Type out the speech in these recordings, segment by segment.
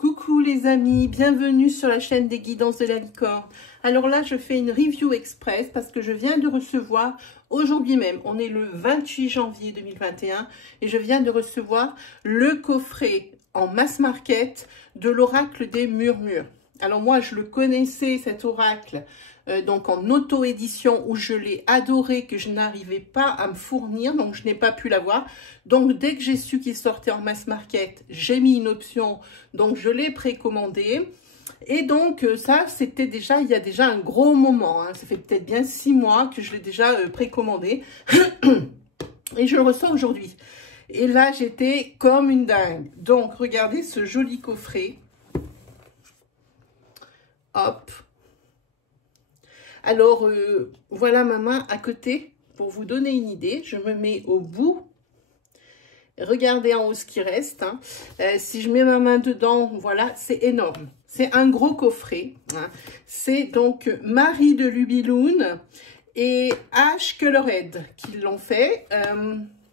Coucou les amis, bienvenue sur la chaîne des guidances de la licorne. Alors là, je fais une review express parce que je viens de recevoir, aujourd'hui même, on est le 28 janvier 2021, et je viens de recevoir le coffret en mass market de l'oracle des murmures. Alors moi, je le connaissais, cet oracle, donc en auto-édition où je l'ai adoré, que je n'arrivais pas à me fournir, donc je n'ai pas pu l'avoir. Donc dès que j'ai su qu'il sortait en mass market, j'ai mis une option, donc je l'ai précommandé. Et donc ça, c'était déjà, il y a déjà un gros moment, hein. Ça fait peut-être bien 6 mois que je l'ai déjà précommandé. Et je le reçois aujourd'hui. Et là, j'étais comme une dingue. Donc regardez ce joli coffret. Hop. Alors, voilà ma main à côté. Pour vous donner une idée, je me mets au bout. Regardez en haut ce qui reste. Hein. Si je mets ma main dedans, voilà, c'est énorme. C'est un gros coffret. Hein. C'est donc Marie de Lubiloun et H. Colored qui l'ont fait.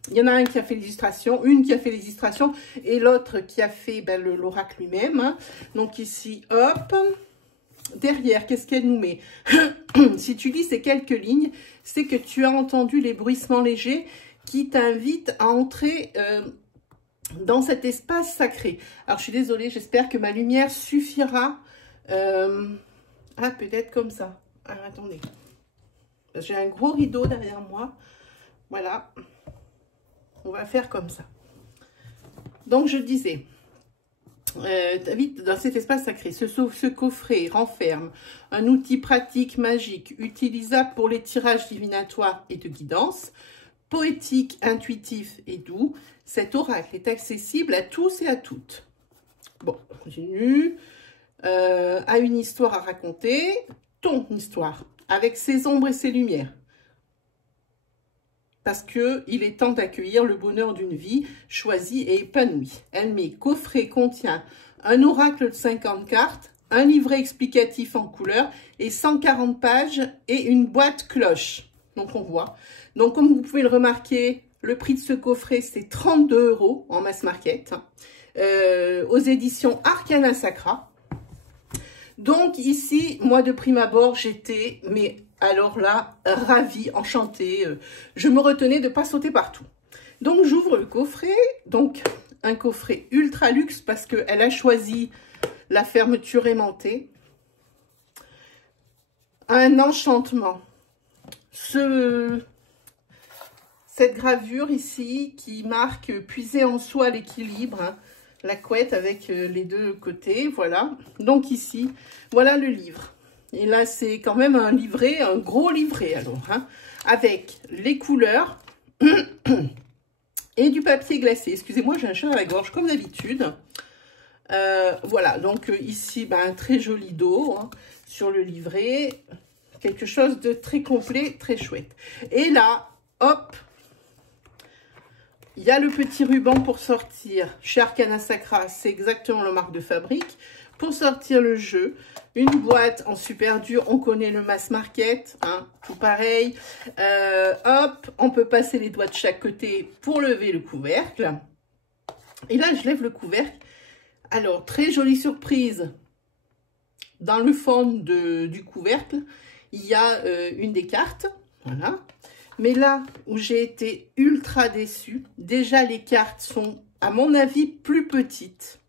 Il y en a un qui a fait l'illustration, une qui a fait l'illustration et l'autre qui a fait ben, l'oracle lui-même. Hein. Donc ici, hop. Derrière, qu'est-ce qu'elle nous met? Si tu lis ces quelques lignes, c'est que tu as entendu les bruissements légers qui t'invitent à entrer dans cet espace sacré. Alors, je suis désolée, j'espère que ma lumière suffira. Ah, peut-être comme ça. Alors, attendez. J'ai un gros rideau derrière moi. Voilà. On va faire comme ça. Donc, je disais... dans cet espace sacré, ce coffret renferme un outil pratique, magique, utilisable pour les tirages divinatoires et de guidance, poétique, intuitif et doux. Cet oracle est accessible à tous et à toutes. Bon, on continue. A une histoire à raconter, ton histoire, avec ses ombres et ses lumières. Parce qu'il est temps d'accueillir le bonheur d'une vie choisie et épanouie. Elle met coffret contient un oracle de 50 cartes, un livret explicatif en couleur et 140 pages et une boîte cloche. Donc on voit. Donc comme vous pouvez le remarquer, le prix de ce coffret c'est 32 € en mass market aux éditions Arcana Sacra. Donc ici, moi de prime abord, j'étais alors là, ravie, enchantée. Je me retenais de ne pas sauter partout. Donc, j'ouvre le coffret. Donc, un coffret ultra luxe parce qu'elle a choisi la fermeture aimantée. Un enchantement. Cette gravure ici qui marque puiser en soi l'équilibre. Hein, la couette avec les deux côtés. Voilà. Donc, ici, voilà le livre. Et là, c'est quand même un livret, un gros livret alors, hein, avec les couleurs et du papier glacé. Excusez-moi, j'ai un chat à la gorge comme d'habitude. Voilà, donc ici, ben, un très joli dos hein, sur le livret. Quelque chose de très complet, très chouette. Et là, hop, il y a le petit ruban pour sortir. Chez Arcana Sacra, c'est exactement la marque de fabrique. Pour sortir le jeu, une boîte en super dur, on connaît le mass market, hein, tout pareil. Hop, on peut passer les doigts de chaque côté pour lever le couvercle. Et là, je lève le couvercle. Alors, très jolie surprise. Dans le fond du couvercle, il y a une des cartes, voilà. Mais là où j'ai été ultra déçue, déjà les cartes sont, à mon avis, plus petites.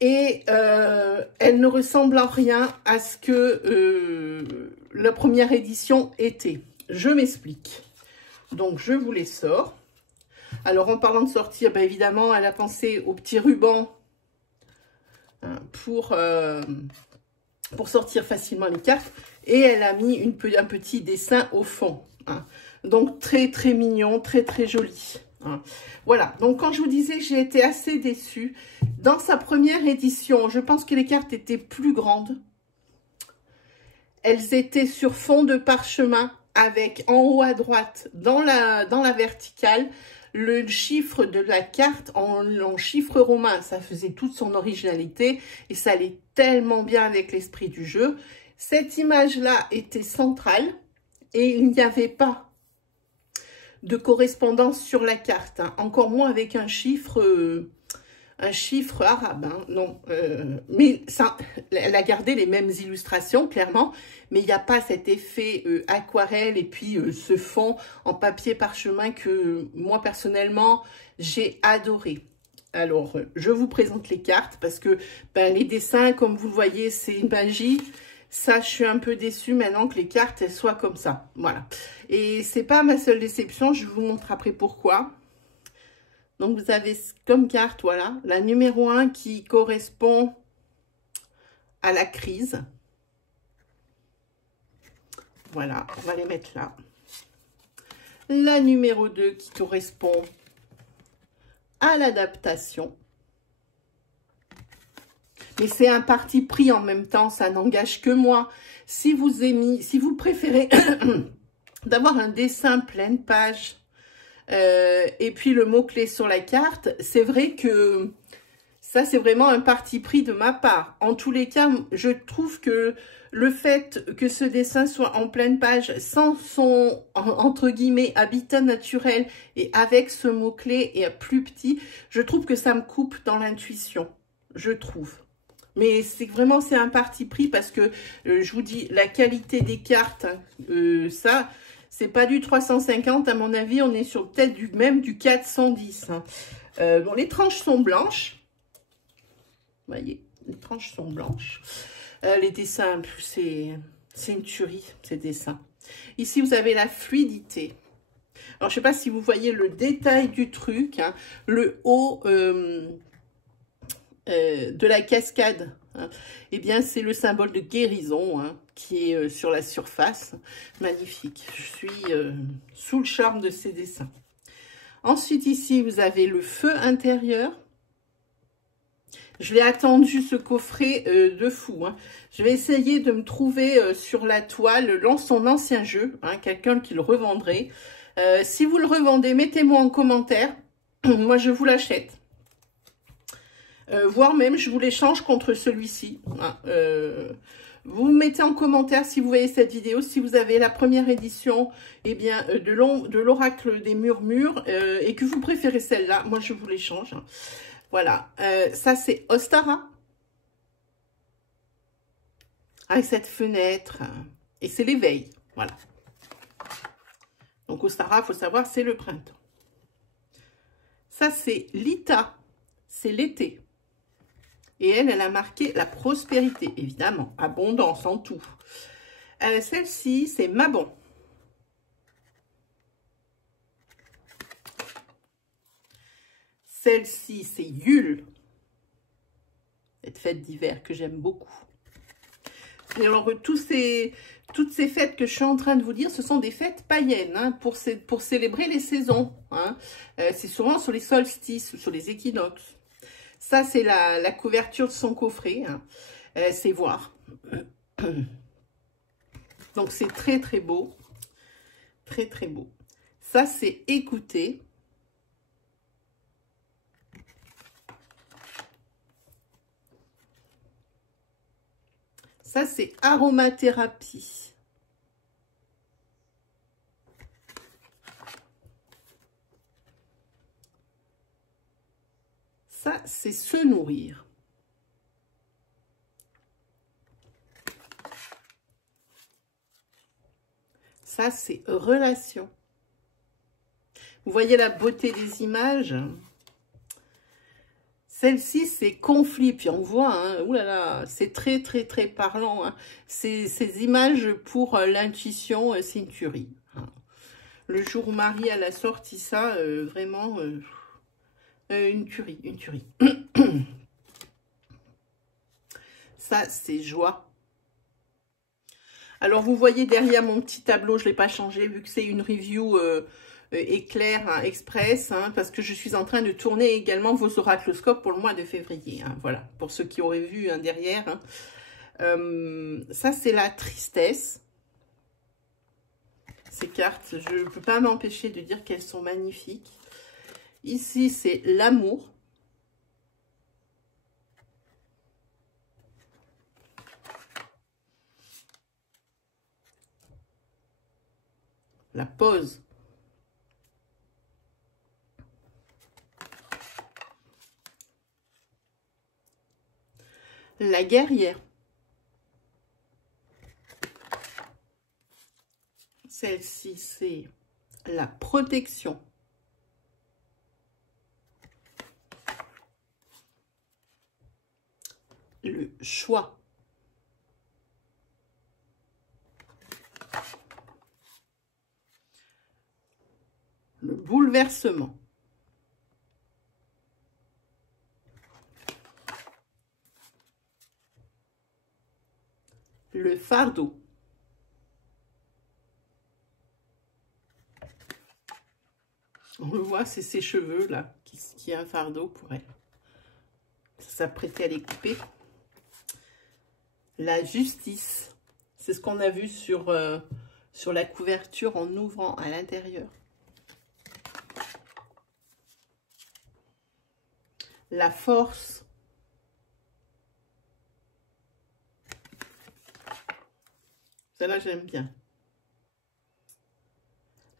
Et elle ne ressemble en rien à ce que la première édition était. Je m'explique. Donc, je vous les sors. Alors, en parlant de sortir, ben, évidemment, elle a pensé au petit ruban hein, pour sortir facilement les cartes. Et elle a mis un petit dessin au fond. Hein. Donc, très, très mignon, très, très joli. Hein. Voilà, donc quand je vous disais j'ai été assez déçue, dans sa première édition, je pense que les cartes étaient plus grandes. Elles étaient sur fond de parchemin avec en haut à droite, dans la verticale, le chiffre de la carte en chiffre romain. Ça faisait toute son originalité et ça allait tellement bien avec l'esprit du jeu. Cette image-là était centrale et il n'y avait pas de correspondance sur la carte, hein. Encore moins avec un chiffre un chiffre arabe, hein, non. Mais ça, elle a gardé les mêmes illustrations, clairement, mais il n'y a pas cet effet aquarelle et puis ce fond en papier parchemin que moi, personnellement, j'ai adoré. Alors, je vous présente les cartes parce que ben, les dessins, comme vous le voyez, c'est une magie. Ça, je suis un peu déçue maintenant que les cartes, elles soient comme ça. Voilà. Et c'est pas ma seule déception, je vous montre après pourquoi. Donc, vous avez comme carte, voilà, la numéro 1 qui correspond à la crise. Voilà, on va les mettre là. La numéro 2 qui correspond à l'adaptation. Mais c'est un parti pris en même temps, ça n'engage que moi. Si vous préférez d'avoir un dessin pleine page et puis le mot-clé sur la carte, c'est vrai que ça, c'est vraiment un parti pris de ma part. En tous les cas, je trouve que le fait que ce dessin soit en pleine page, sans son, entre guillemets, habitat naturel et avec ce mot-clé et plus petit, je trouve que ça me coupe dans l'intuition. Je trouve. Mais c'est vraiment, c'est un parti pris parce que, je vous dis, la qualité des cartes, ça, c'est pas du 350, à mon avis, on est sur peut-être même du 410. Hein. Bon, les tranches sont blanches. Vous voyez, les tranches sont blanches. Les dessins, c'est une tuerie, ces dessins. Ici, vous avez la fluidité. Alors, je sais pas si vous voyez le détail du truc, hein, le haut de la cascade. Hein. Eh bien, c'est le symbole de guérison hein, qui est sur la surface. Magnifique. Je suis sous le charme de ces dessins. Ensuite, ici, vous avez le feu intérieur. Je l'ai attendu ce coffret de fou. Hein. Je vais essayer de me trouver sur la toile son ancien jeu, hein, quelqu'un qui le revendrait. Si vous le revendez, mettez-moi en commentaire. Moi, je vous l'achète. Voire même, je vous l'échange contre celui-ci. Hein. Vous mettez en commentaire si vous voyez cette vidéo, si vous avez la première édition eh bien, de l'Oracle des Murmures et que vous préférez celle-là. Moi, je vous l'échange. Hein. Voilà, ça c'est Ostara, avec cette fenêtre, et c'est l'éveil, voilà. Donc Ostara, il faut savoir, c'est le printemps. Ça c'est Lita, c'est l'été. Et elle a marqué la prospérité, évidemment, abondance en tout. Celle-ci, c'est Mabon. Celle-ci, c'est Yule. Cette fête d'hiver que j'aime beaucoup. Et alors, toutes ces fêtes que je suis en train de vous dire, ce sont des fêtes païennes, hein, pour célébrer les saisons. Hein. C'est souvent sur les solstices, sur les équinoxes. Ça, c'est la couverture de son coffret. Hein. C'est voir. Donc, c'est très, très beau. Très, très beau. Ça, c'est écouter. Ça, c'est aromathérapie. Ça, c'est se nourrir. Ça, c'est relation. Vous voyez la beauté des images? Celle-ci, c'est conflit. Puis on voit, hein, oulala, c'est très, très, très parlant. Hein. Ces images pour l'intuition, c'est une tuerie. Hein. Le jour où Marie, elle a sorti ça, vraiment, une tuerie, une tuerie. Ça, c'est joie. Alors, vous voyez derrière mon petit tableau, je ne l'ai pas changé vu que c'est une review éclair hein, express, hein, parce que je suis en train de tourner également vos oracloscopes pour le mois de février. Hein, voilà, pour ceux qui auraient vu hein, derrière. Hein. Ça, c'est la tristesse. Ces cartes, je ne peux pas m'empêcher de dire qu'elles sont magnifiques. Ici, c'est l'amour. La pause. La guerrière. Celle-ci, c'est la protection. Le choix. Le bouleversement. Le fardeau. On le voit, c'est ses cheveux là, qui a un fardeau pour elle. S'apprêter à les couper. La justice. C'est ce qu'on a vu sur la couverture en ouvrant à l'intérieur. La force. Celle-là, j'aime bien.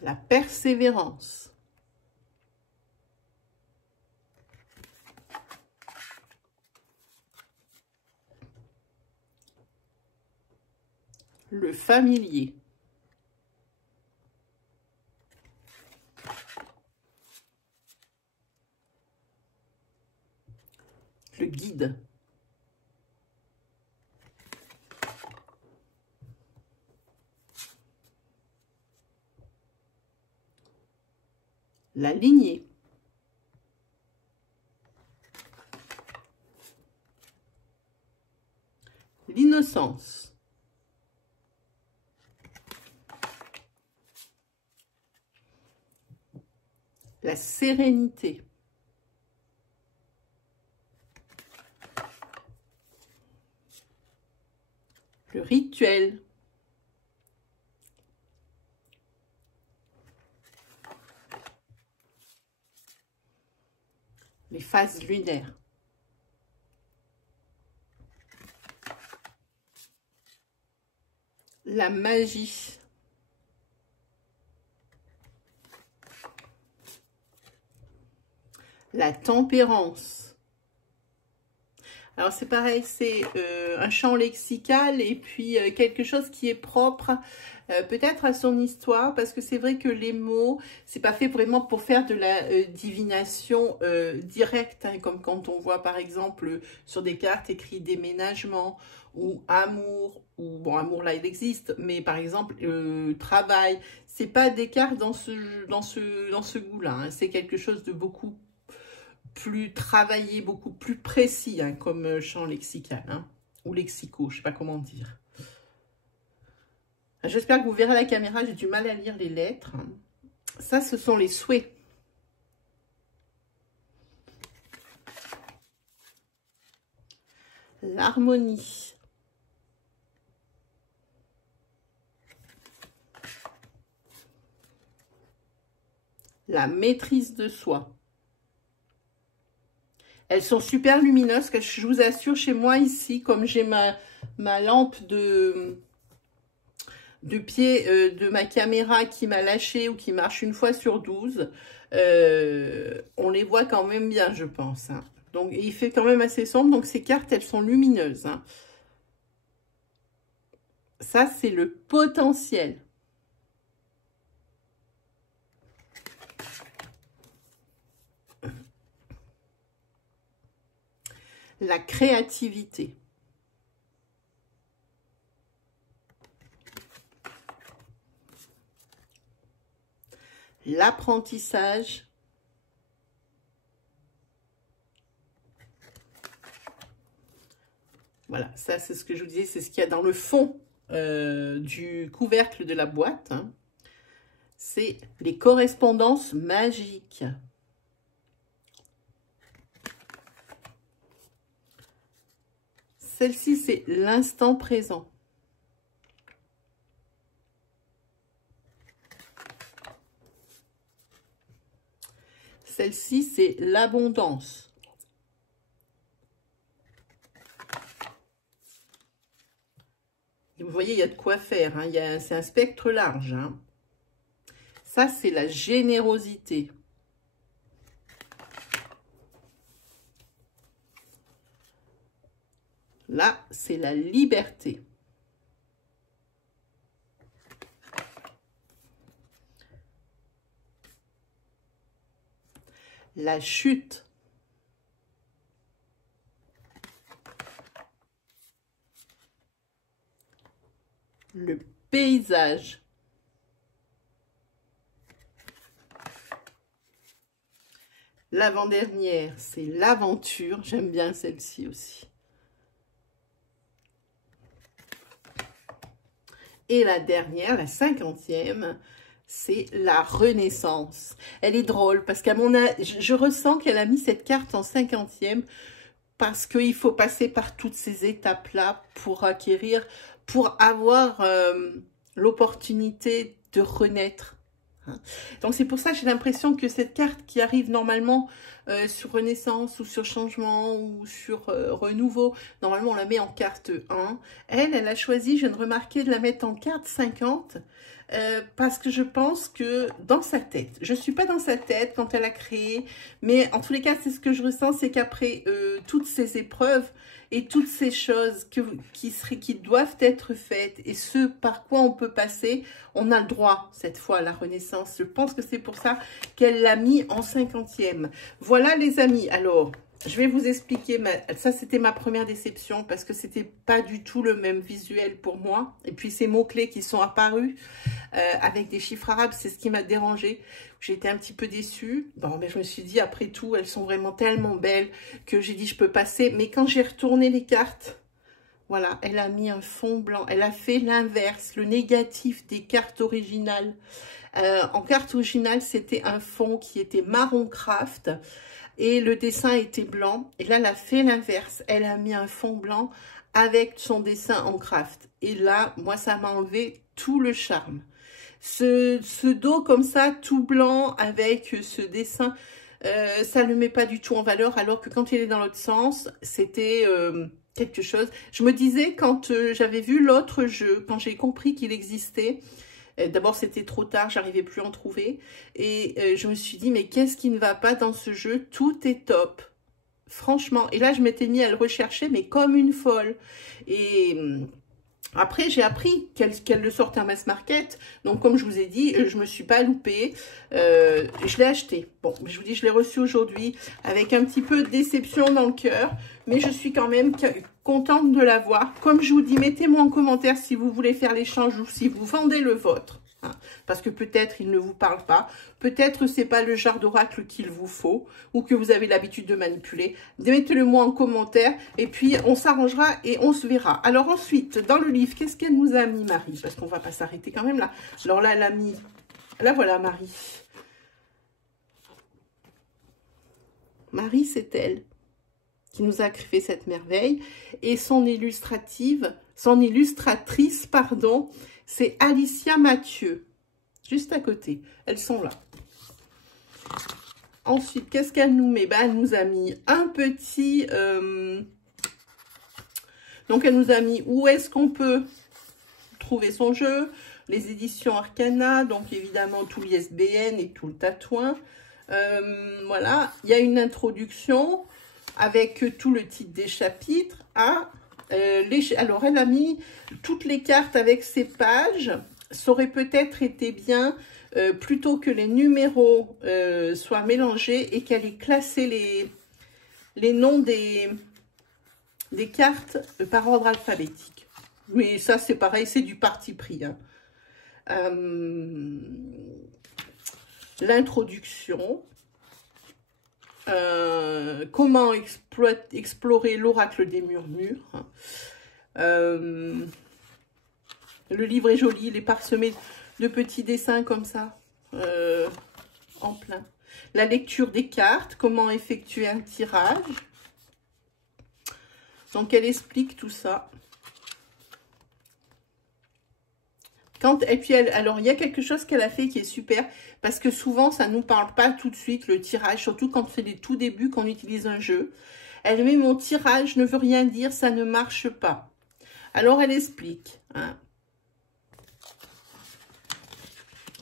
La persévérance. Le familier. Le guide. La lignée. L'innocence. La sérénité. Le rituel. Les phases lunaires. La magie. La tempérance. Alors c'est pareil, c'est un champ lexical et puis quelque chose qui est propre peut-être à son histoire, parce que c'est vrai que les mots, c'est pas fait vraiment pour faire de la divination directe, hein, comme quand on voit par exemple sur des cartes écrit déménagement ou amour, ou bon, amour là il existe, mais par exemple travail, c'est pas des cartes dans ce goût-là, hein, c'est quelque chose de beaucoup plus travaillé, beaucoup plus précis, hein, comme champ lexical, hein, ou lexico, je sais pas comment dire. J'espère que vous verrez à la caméra, j'ai du mal à lire les lettres. Ça, ce sont les souhaits. L'harmonie. La maîtrise de soi. Elles sont super lumineuses, que je vous assure, chez moi ici, comme j'ai ma lampe de pied de ma caméra qui m'a lâché ou qui marche une fois sur 12, on les voit quand même bien, je pense. Hein. Donc, il fait quand même assez sombre, donc ces cartes, elles sont lumineuses. Hein. Ça, c'est le potentiel. La créativité. L'apprentissage. Voilà, ça c'est ce que je vous disais, c'est ce qu'il y a dans le fond du couvercle de la boîte. Hein. C'est les correspondances magiques. Celle-ci, c'est l'instant présent. Celle-ci, c'est l'abondance. Vous voyez, il y a de quoi faire. Hein. C'est un spectre large. Hein. Ça, c'est la générosité. Là, c'est la liberté. La chute. Le paysage. L'avant-dernière, c'est l'aventure. J'aime bien celle-ci aussi. Et la dernière, la 50e, c'est la Renaissance. Elle est drôle parce qu'à mon âge, je ressens qu'elle a mis cette carte en 50e parce qu'il faut passer par toutes ces étapes-là pour acquérir, pour avoir l'opportunité de renaître. Donc c'est pour ça que j'ai l'impression que cette carte qui arrive normalement sur Renaissance ou sur Changement ou sur Renouveau, normalement on la met en carte 1. Elle a choisi, je viens de remarquer, de la mettre en carte 50 parce que je pense que dans sa tête, je ne suis pas dans sa tête quand elle a créé, mais en tous les cas c'est ce que je ressens, c'est qu'après toutes ces épreuves et toutes ces choses qui doivent être faites et ce par quoi on peut passer, on a le droit cette fois à la Renaissance. Je pense que c'est pour ça qu'elle l'a mis en 50e. Voilà les amis, alors je vais vous expliquer, ça c'était ma première déception parce que c'était pas du tout le même visuel pour moi. Et puis ces mots-clés qui sont apparus avec des chiffres arabes, c'est ce qui m'a dérangée. J'ai été un petit peu déçue. Bon, mais je me suis dit, après tout, elles sont vraiment tellement belles que j'ai dit, je peux passer. Mais quand j'ai retourné les cartes, voilà, elle a mis un fond blanc. Elle a fait l'inverse, le négatif des cartes originales. En carte originale, c'était un fond qui était marron craft et le dessin était blanc. Et là, elle a fait l'inverse. Elle a mis un fond blanc avec son dessin en craft. Et là, moi, ça m'a enlevé tout le charme. Ce dos comme ça, tout blanc, avec ce dessin, ça ne le met pas du tout en valeur, alors que quand il est dans l'autre sens, c'était quelque chose. Je me disais, quand j'avais vu l'autre jeu, quand j'ai compris qu'il existait, d'abord c'était trop tard, j'arrivais plus à en trouver, et je me suis dit, mais qu'est-ce qui ne va pas dans ce jeu? Tout est top. Franchement, et là je m'étais mis à le rechercher, mais comme une folle. Et après, j'ai appris qu'elle le sortait en mass market. Donc, comme je vous ai dit, je me suis pas loupée. Je l'ai acheté. Bon, je vous dis, je l'ai reçu aujourd'hui avec un petit peu de déception dans le cœur. Mais je suis quand même contente de l'avoir. Comme je vous dis, mettez-moi en commentaire si vous voulez faire l'échange ou si vous vendez le vôtre. Parce que peut-être il ne vous parle pas, peut-être c'est pas le genre d'oracle qu'il vous faut ou que vous avez l'habitude de manipuler. Mettez-le moi en commentaire et puis on s'arrangera et on se verra. Alors ensuite, dans le livre, qu'est-ce qu'elle nous a mis, Marie? Parce qu'on va pas s'arrêter quand même là. Alors là, elle a mis... Là, voilà, Marie. Marie, c'est elle qui nous a fait cette merveille. Et son illustratrice, pardon, c'est Alicia Mathieu, juste à côté. Elles sont là. Ensuite, qu'est-ce qu'elle nous met? Elle nous a mis un petit... Donc, elle nous a mis où est-ce qu'on peut trouver son jeu, les éditions Arcana, donc évidemment tout l'ISBN et tout le tatouin. Voilà, il y a une introduction avec tout le titre des chapitres. Alors, elle a mis toutes les cartes avec ses pages. Ça aurait peut-être été bien, plutôt que les numéros soient mélangés et qu'elle ait classé les noms des cartes par ordre alphabétique. Mais ça, c'est pareil, c'est du parti pris. L'introduction. Comment explorer l'oracle des murmures. Le livre est joli, il est parsemé de petits dessins comme ça, en plein. La lecture des cartes, comment effectuer un tirage. Donc, elle explique tout ça. Et puis, alors, il y a quelque chose qu'elle a fait qui est super, parce que souvent, ça ne nous parle pas tout de suite, le tirage, surtout quand c'est les tout débuts qu'on utilise un jeu. Elle met « Mon tirage ne veut rien dire, ça ne marche pas ». Alors, elle explique.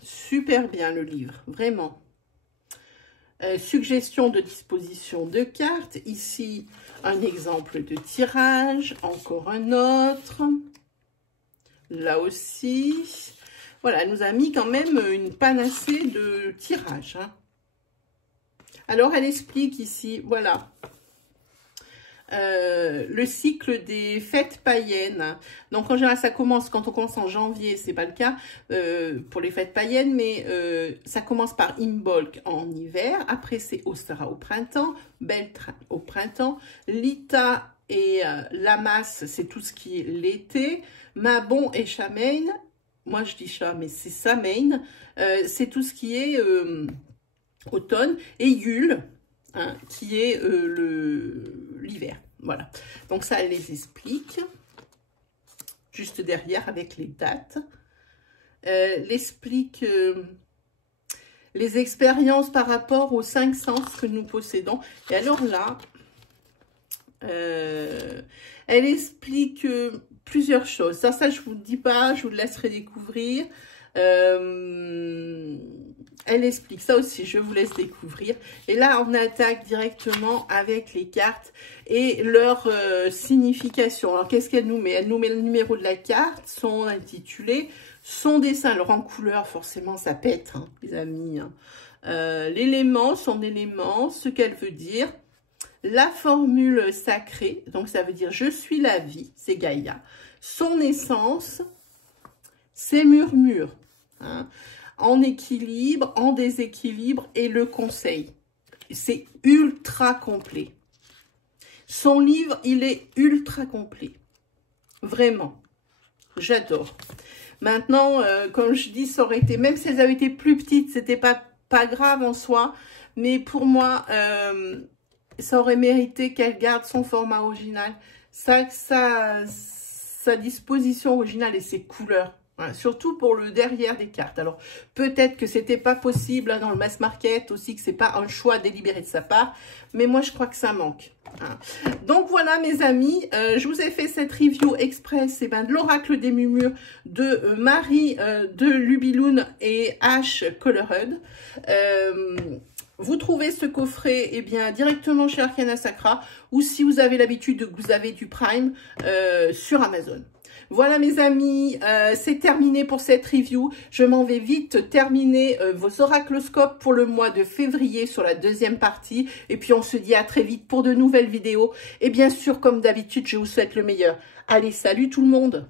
Super bien, le livre, vraiment. Suggestion de disposition de cartes. Ici, Un exemple de tirage, encore un autre. Là aussi. Voilà, elle nous a mis quand même une panacée de tirages. Hein. Alors, elle explique ici, voilà. Le cycle des fêtes païennes. Donc en général ça commence quand on commence en janvier, c'est pas le cas pour les fêtes païennes, mais ça commence par Imbolc en hiver, après c'est Ostara au printemps, Beltane au printemps, Lita et Lamas, c'est tout ce qui est l'été, Mabon et Chamain, moi je dis chat mais c'est Samain, c'est tout ce qui est automne, et Yule, hein, qui est l'hiver. Voilà. Donc ça, elle les explique. Juste derrière avec les dates. Elle explique les expériences par rapport aux 5 sens que nous possédons. Et alors là, elle explique plusieurs choses. Ça, je vous dis pas, je vous le laisserai découvrir. Elle explique ça aussi, je vous laisse découvrir. Et là, on attaque directement avec les cartes et leur signification. Alors, qu'est-ce qu'elle nous met? Elle nous met le numéro de la carte, son intitulé, son dessin. Alors, en couleur, forcément, ça pète, hein, les amis. Hein. L'élément, son élément, ce qu'elle veut dire. La formule sacrée, donc ça veut dire « je suis la vie », c'est Gaïa. Son essence, ses murmures. Hein. En équilibre, en déséquilibre et le conseil. C'est ultra complet. Son livre, il est ultra complet. Vraiment. J'adore. Maintenant, comme je dis, ça aurait été, même si elles avaient été plus petites, c'était pas grave en soi. Mais pour moi, ça aurait mérité qu'elle garde son format original. Sa disposition originale et ses couleurs. Voilà, surtout pour le derrière des cartes. Alors, peut-être que c'était pas possible hein, dans le mass market aussi, que c'est pas un choix délibéré de sa part. Mais moi, je crois que ça manque. Hein. Donc, voilà, mes amis. Je vous ai fait cette review express de l'Oracle des Murmures de Marie de Lubiloon et H. Colored. Vous trouvez ce coffret eh bien, directement chez Arcana Sacra ou si vous avez l'habitude que vous avez du Prime sur Amazon. Voilà mes amis, c'est terminé pour cette review. Je m'en vais vite terminer vos oracloscopes pour le mois de février sur la deuxième partie. Et puis on se dit à très vite pour de nouvelles vidéos. Et bien sûr, comme d'habitude, je vous souhaite le meilleur. Allez, salut tout le monde!